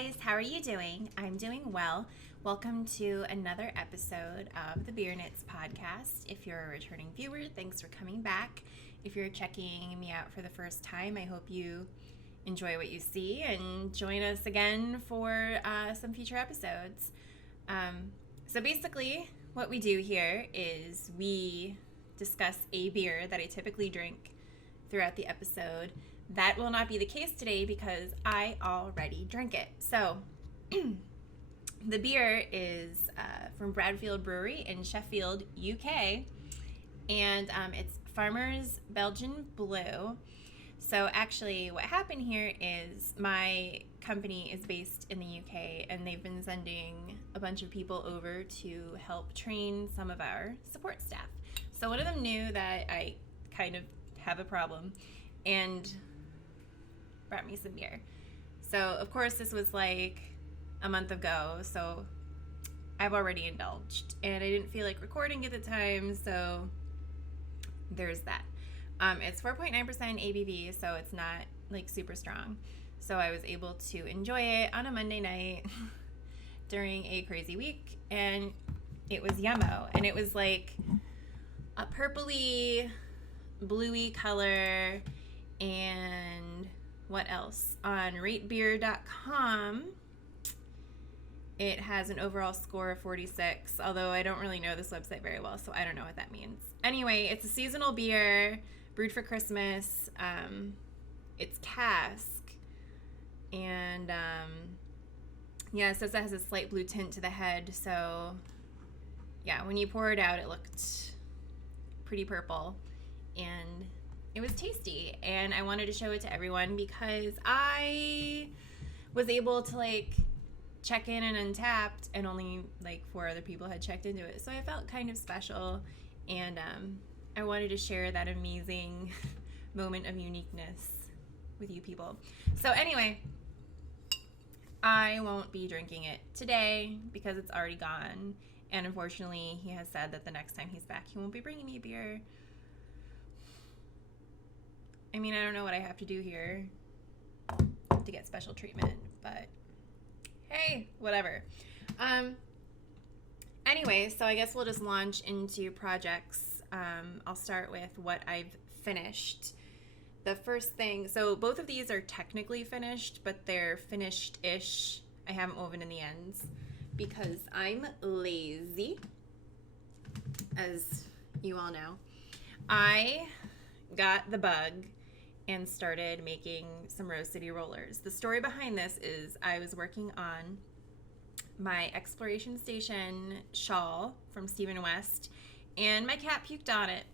guys, how are you doing? I'm doing well. Welcome to another episode of the Beer Knits podcast. If you're a returning viewer, thanks for coming back. If you're checking me out for the first time, I hope you enjoy what you see and join us again for some future episodes. So basically, what we do here is we discuss a beer that I typically drink throughout the episode. That will not be the case today because I already drank it. So, the beer is from Bradfield Brewery in Sheffield, UK, and it's Farmer's Belgian Blue. So actually what happened here is my company is based in the UK, and they've been sending a bunch of people over to help train some of our support staff. So one of them knew that I kind of have a problem and brought me some beer. So of course this was like a month ago, so I've already indulged, and I didn't feel like recording at the time, so there's that. It's 4.9% ABV, so it's not like super strong. So I was able to enjoy it on a Monday night during a crazy week, and it was yummo. And it was like a purpley, bluey color, and what else? On ratebeer.com, it has an overall score of 46, although I don't really know this website very well, so I don't know what that means. Anyway, it's a seasonal beer brewed for Christmas. It's cask, and yeah, it says it has a slight blue tint to the head, so yeah, when you pour it out, it looked pretty purple, and it was tasty, and I wanted to show it to everyone because I was able to like check in and Untapped, and only like 4 other people had checked into it, so I felt kind of special, and I wanted to share that amazing moment of uniqueness with you people. So anyway, I won't be drinking it today because it's already gone, and unfortunately he has said that the next time he's back he won't be bringing me a beer. I mean, I don't know what I have to do here to get special treatment, but hey, whatever. Anyway, so I guess we'll just launch into projects. I'll start with what I've finished. The first thing, so both of these are technically finished, but they're finished-ish. I haven't woven in the ends because I'm lazy, as you all know. I got the bug and started making some Rose City rollers. The story behind this is I was working on my Exploration Station shawl from Stephen West, and my cat puked on it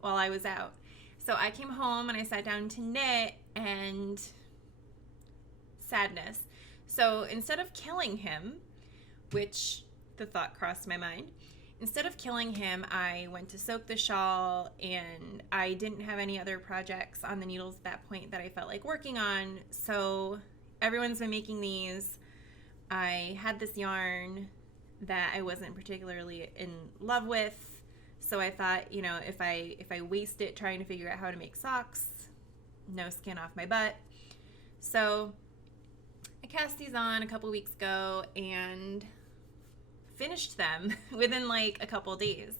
while I was out. So I came home and I sat down to knit, and sadness. So instead of killing him, which the thought crossed my mind, instead of killing him, I went to soak the shawl, and I didn't have any other projects on the needles at that point that I felt like working on. So everyone's been making these. I had this yarn that I wasn't particularly in love with, so I thought, you know, if I waste it trying to figure out how to make socks, no skin off my butt. So I cast these on a couple weeks ago and finished them within like a couple days.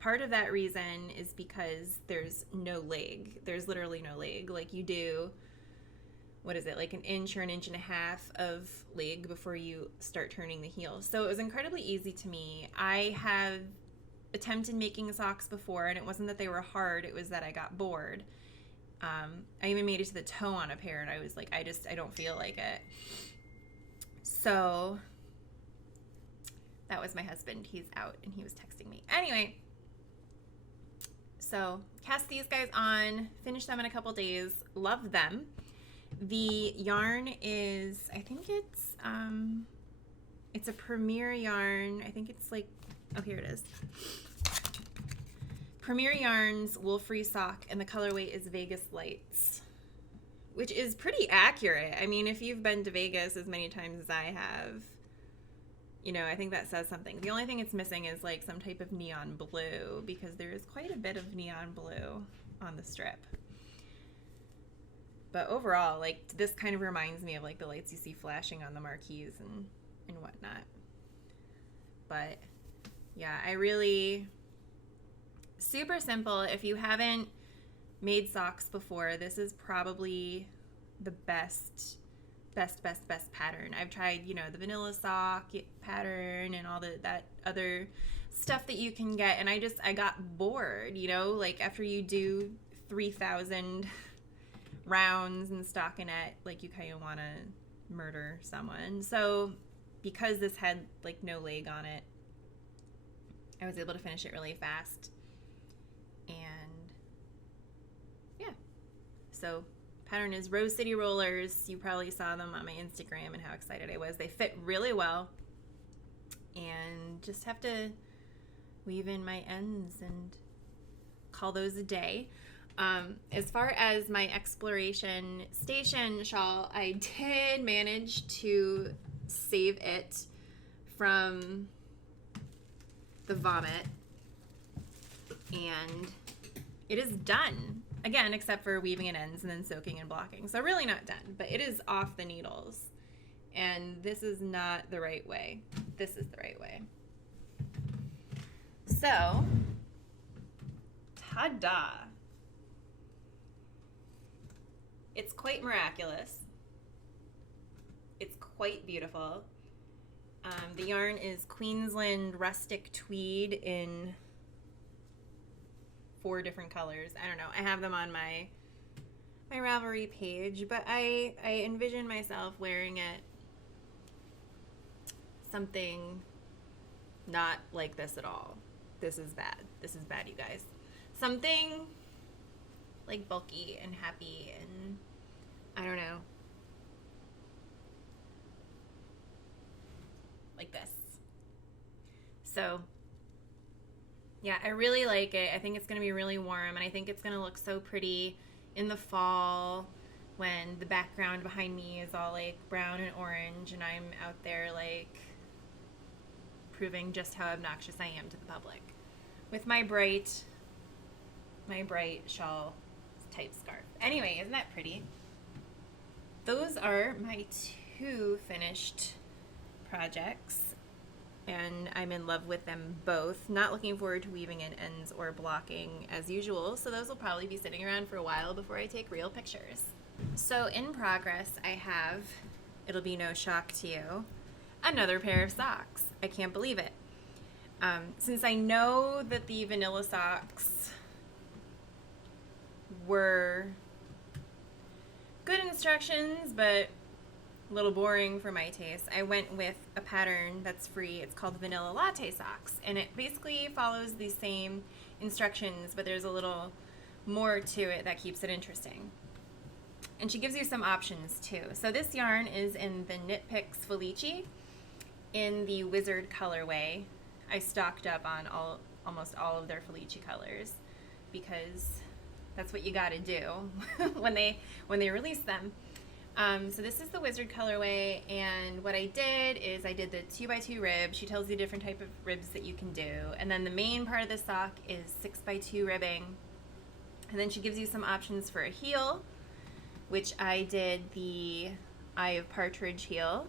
Part of that reason is because there's no leg. There's literally no leg. Like you do, what is it, like an inch or an inch and a half of leg before you start turning the heel. So it was incredibly easy to me. I have attempted making socks before, and it wasn't that they were hard, it was that I got bored. I even made it to the toe on a pair, and I was like, I don't feel like it. So that was my husband. He's out and he was texting me. Anyway, so cast these guys on, finished them in a couple days, love them. The yarn is, I think it's a Premier yarn. I think it's like, oh, here it is. Premier Yarns Wool Free Sock, and the colorway is Vegas Lights, which is pretty accurate. I mean, if you've been to Vegas as many times as I have, you know, I think that says something. The only thing it's missing is like some type of neon blue, because there is quite a bit of neon blue on the strip. But overall, like, this kind of reminds me of like the lights you see flashing on the marquees and whatnot. But yeah, I really, super simple. If you haven't made socks before, this is probably the best pattern. I've tried, the vanilla sock pattern and all that other stuff that you can get, and I got bored, like after you do 3,000 rounds in stockinette, like you kind of want to murder someone. So because this had like no leg on it, I was able to finish it really fast. And yeah, so pattern is Rose City Rollers. You probably saw them on my Instagram and how excited I was. They fit really well, and just have to weave in my ends and call those a day. As far as my exploration station shawl, I did manage to save it from the vomit, and it is done. Again, except for weaving in ends and then soaking and blocking. So really not done, but it is off the needles. And this is not the right way. This is the right way. So, ta-da! It's quite miraculous. It's quite beautiful. The yarn is Queensland Rustic Tweed in 4 different colors. I don't know. I have them on my RAVELRY page, but I envision myself wearing it something not like this at all. This is bad. This is bad, you guys. Something like bulky and happy and I don't know. Like this. So yeah, I really like it. I think it's going to be really warm, and I think it's going to look so pretty in the fall when the background behind me is all like brown and orange and I'm out there like proving just how obnoxious I am to the public with my bright shawl type scarf. Anyway, isn't that pretty? Those are my 2 finished projects, and I'm in love with them both. Not looking forward to weaving in ends or blocking as usual, so those will probably be sitting around for a while before I take real pictures. So in progress, I have, it'll be no shock to you, another pair of socks. I can't believe it. Since I know that the vanilla socks were good instructions, but a little boring for my taste, I went with a pattern that's free. It's called Vanilla Latte Socks, and it basically follows the same instructions, but there's a little more to it that keeps it interesting. And she gives you some options too. So this yarn is in the Knit Picks Felici in the Wizard colorway. I stocked up on almost all of their Felici colors because that's what you got to do when they release them. So this is the Wizard colorway, and what I did is I did the 2x2 rib. She tells you different type of ribs that you can do, and then the main part of the sock is 6x2 ribbing, and then she gives you some options for a heel, which I did the Eye of Partridge heel.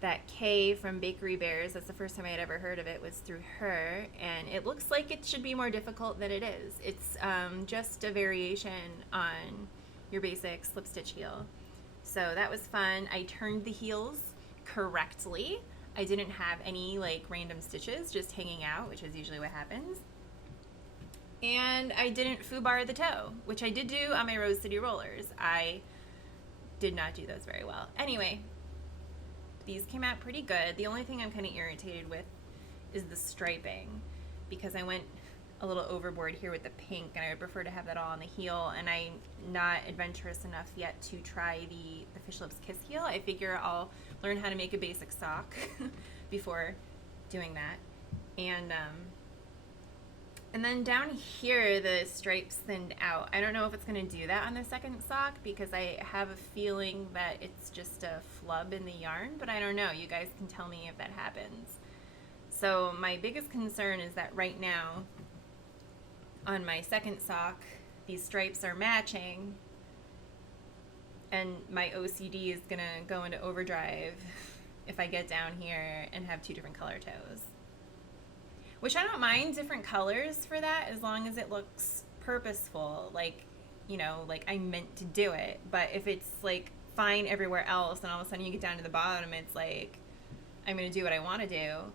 That Kay from Bakery Bears, that's the first time I had ever heard of it, was through her, and it looks like it should be more difficult than it is. It's just a variation on your basic slip stitch heel. So that was fun. I turned the heels correctly. I didn't have any like random stitches just hanging out, which is usually what happens. And I didn't foobar the toe, which I did do on my Rose City Rollers. I did not do those very well. Anyway, these came out pretty good. The only thing I'm kind of irritated with is the striping, because I went a little overboard here with the pink, and I would prefer to have that all on the heel, and I'm not adventurous enough yet to try the Fish Lips Kiss heel. I figure I'll learn how to make a basic sock before doing that. And then down here the stripes thinned out. I don't know if it's going to do that on the second sock because I have a feeling that it's just a flub in the yarn, but I don't know. You guys can tell me if that happens. So my biggest concern is that right now on my second sock, these stripes are matching, and my OCD is gonna go into overdrive if I get down here and have two different color toes. Which I don't mind different colors for that, as long as it looks purposeful, like, you know, like I meant to do it. But if it's like fine everywhere else, and all of a sudden you get down to the bottom, it's like, I'm gonna do what I want to do,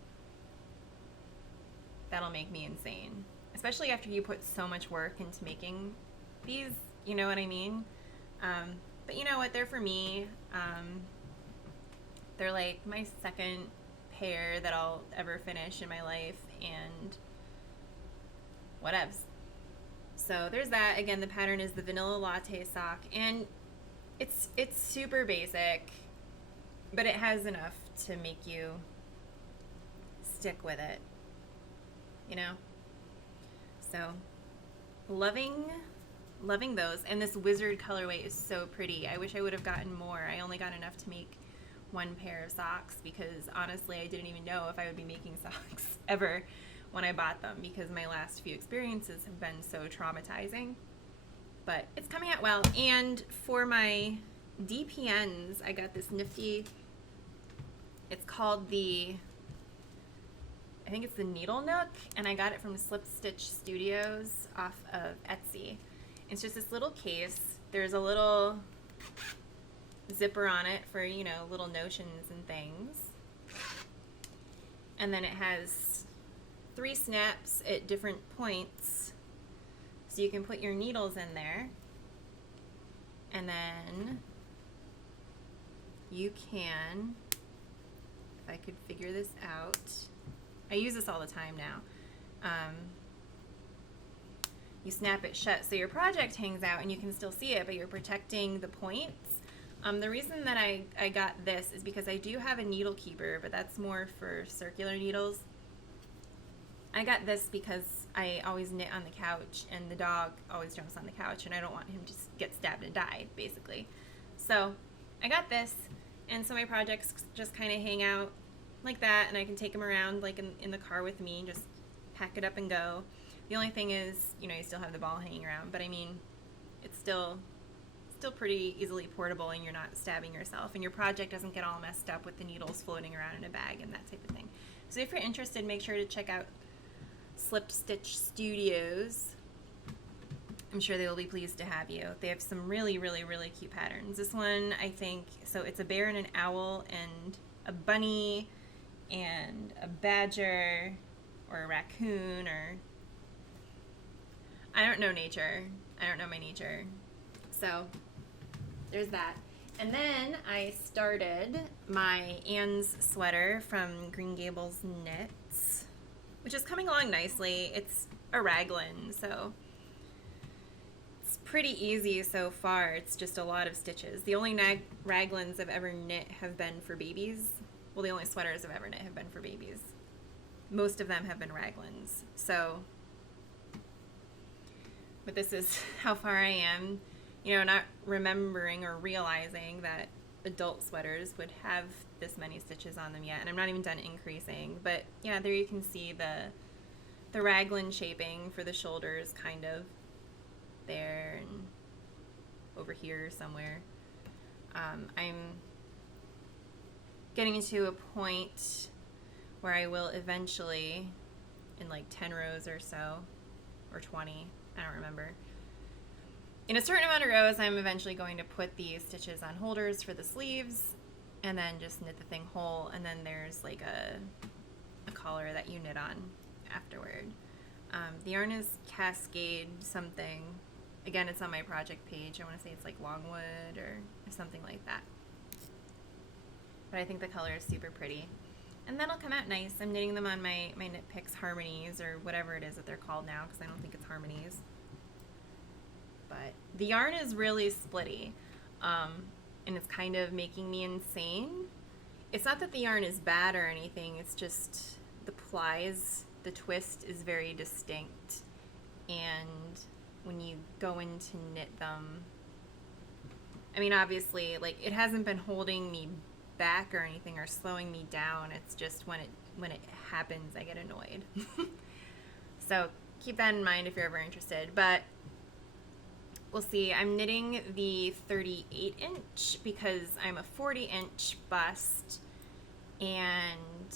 that'll make me insane. Especially after you put so much work into making these, you know what I mean? But you know what, they're for me. They're like my second pair that I'll ever finish in my life, and whatevs. So there's that. Again, the pattern is the vanilla latte sock, and it's super basic, but it has enough to make you stick with it, you know? So loving those. And this wizard colorway is so pretty. I wish I would have gotten more. I only got enough to make one pair of socks, because honestly I didn't even know if I would be making socks ever when I bought them, because my last few experiences have been so traumatizing. But it's coming out well. And for my DPNs, I got this nifty, it's called I think it's the Needle Nook, and I got it from Slip Stitch Studios off of Etsy. It's just this little case. There's a little zipper on it for, you know, little notions and things. And then it has 3 snaps at different points, so you can put your needles in there. And then you can, if I could figure this out, I use this all the time now. You snap it shut so your project hangs out and you can still see it, but you're protecting the points. The reason that I got this is because I do have a needle keeper, but that's more for circular needles. I got this because I always knit on the couch, and the dog always jumps on the couch, and I don't want him to get stabbed and die, basically. So I got this, and so my projects just kind of hang out like that, and I can take them around like in the car with me and just pack it up and go. The only thing is, you know, you still have the ball hanging around, but I mean, it's still pretty easily portable, and you're not stabbing yourself, and your project doesn't get all messed up with the needles floating around in a bag and that type of thing. So if you're interested, make sure to check out Slip Stitch Studios. I'm sure they will be pleased to have you. They have some really, really, really cute patterns. This one, I think, so it's a bear and an owl and a bunny and a badger or a raccoon, or I don't know nature. I don't know my nature. So there's that. And then I started my Anne's sweater from Green Gables Knits, which is coming along nicely. It's a raglan, so it's pretty easy so far. It's just a lot of stitches. The only raglans I've ever knit have been for babies. Well, the only sweaters I've ever knit have been for babies. Most of them have been raglans. So, but this is how far I am. You know, not remembering or realizing that adult sweaters would have this many stitches on them yet, and I'm not even done increasing. But yeah, there you can see the raglan shaping for the shoulders, kind of there and over here somewhere. I'm getting to a point where I will eventually, in like 10 rows or so, or 20, I don't remember. In a certain amount of rows, I'm eventually going to put these stitches on holders for the sleeves, and then just knit the thing whole, and then there's like a collar that you knit on afterward. The yarn is Cascade something. Again, it's on my project page. I want to say it's like Longwood or something like that. But I think the color is super pretty. And that'll come out nice. I'm knitting them on my Knit Picks Harmonies, or whatever it is that they're called now, because I don't think it's Harmonies. But the yarn is really splitty, and it's kind of making me insane. It's not that the yarn is bad or anything, it's just the plies, the twist is very distinct, and when you go in to knit them, I mean, obviously, like, it hasn't been holding me back or anything or slowing me down. It's just when it happens, I get annoyed. So keep that in mind if you're ever interested. But we'll see. I'm knitting the 38 inch because I'm a 40 inch bust, and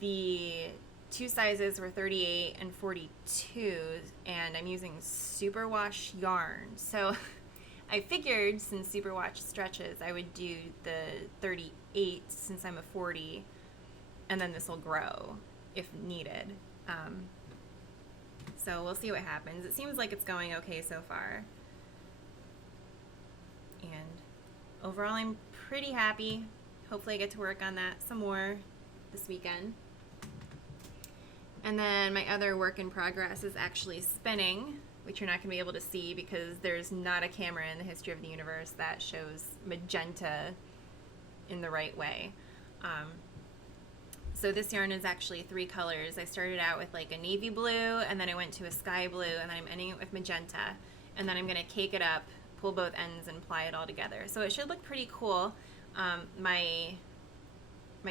the two sizes were 38 and 42, and I'm using superwash yarn. So I figured since superwash stretches, I would do the 38 since I'm a 40, and then this will grow if needed. So we'll see what happens. It seems like it's going okay so far. And overall, I'm pretty happy. Hopefully I get to work on that some more this weekend. And then my other work in progress is actually spinning, which you're not going to be able to see because there's not a camera in the history of the universe that shows magenta in the right way. So this yarn is actually 3 colors. I started out with like a navy blue, and then I went to a sky blue, and then I'm ending it with magenta. And then I'm going to cake it up, pull both ends, and ply it all together. So it should look pretty cool. My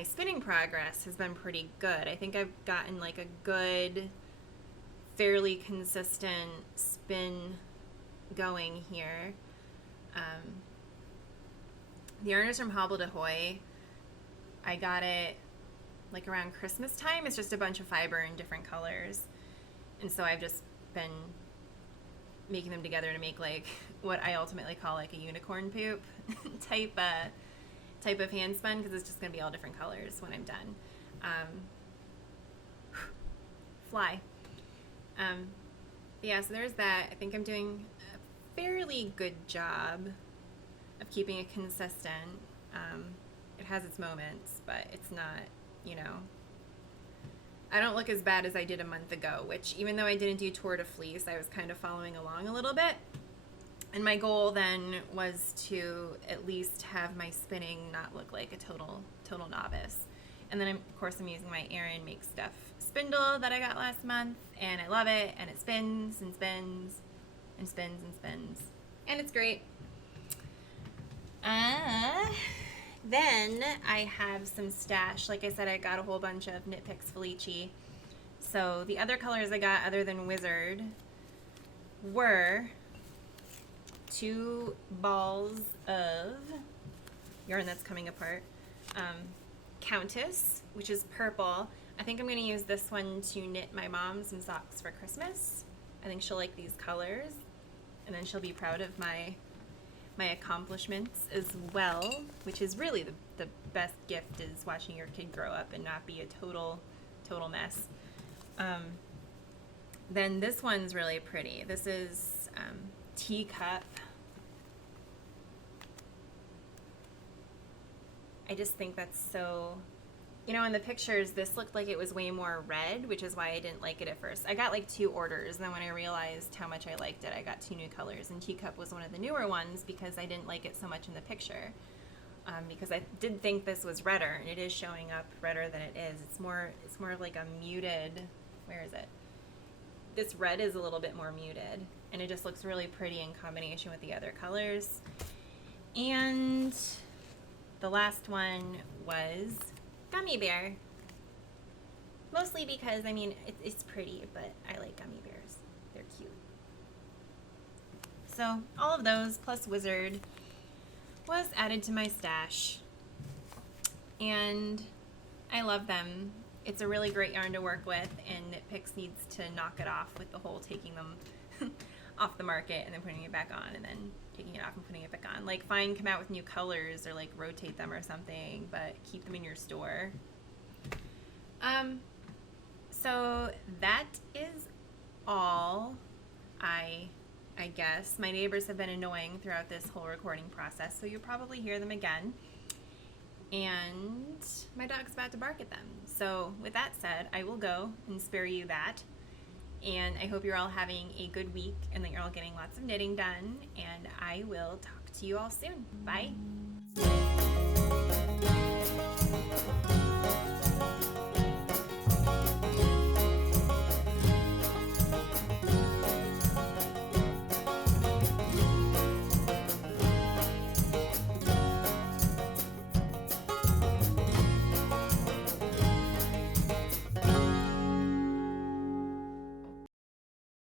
spinning progress has been pretty good. I think I've gotten like a good, fairly consistent spin going here. The yarn is from Hobble de Hoy. I got it like around Christmas time. It's just a bunch of fiber in different colors, and so I've just been making them together to make like what I ultimately call like a unicorn poop type of hand spun, because it's just going to be all different colors when I'm done. Fly. Yeah, so there's that. I think I'm doing a fairly good job of keeping it consistent. It has its moments, but it's not, you know, I don't look as bad as I did a month ago, which even though I didn't do Tour de Fleece, I was kind of following along a little bit. And my goal then was to at least have my spinning not look like a total novice. And then of course I'm using my Erin Make Stuff spindle that I got last month, and I love it, and it spins and spins and spins and spins, and it's great. Then I have some stash. Like I said, I got a whole bunch of Knit Picks Felici. So the other colors I got other than Wizard were 2 balls of yarn that's coming apart. Countess, which is purple. I think I'm going to use this one to knit my mom some socks for Christmas. I think she'll like these colors, and then she'll be proud of my accomplishments as well, which is really the best gift, is watching your kid grow up and not be a total mess. Then this one's really pretty. This is Teacup. I just think that's so, you know, in the pictures this looked like it was way more red, which is why I didn't like it at first. I got like 2 orders, and then when I realized how much I liked it, I got 2 new colors, and Teacup was one of the newer ones because I didn't like it so much in the picture. Because I did think this was redder, and it is showing up redder than it is. It's more of like a muted, where is it? This red is a little bit more muted, and it just looks really pretty in combination with the other colors. And the last one was Gummy Bear. Mostly because, I mean, it's pretty, but I like gummy bears. They're cute. So all of those plus Wizard was added to my stash, and I love them. It's a really great yarn to work with, and Knit Picks needs to knock it off with the whole taking them off the market and then putting it back on, and then taking it off and putting it back on. Like, fine, come out with new colors or like rotate them or something, but keep them in your store. So that is all. I guess my neighbors have been annoying throughout this whole recording process, so you'll probably hear them again. And my dog's about to bark at them. So with that said, I will go and spare you that. And I hope you're all having a good week and that you're all getting lots of knitting done. And I will talk to you all soon. Bye.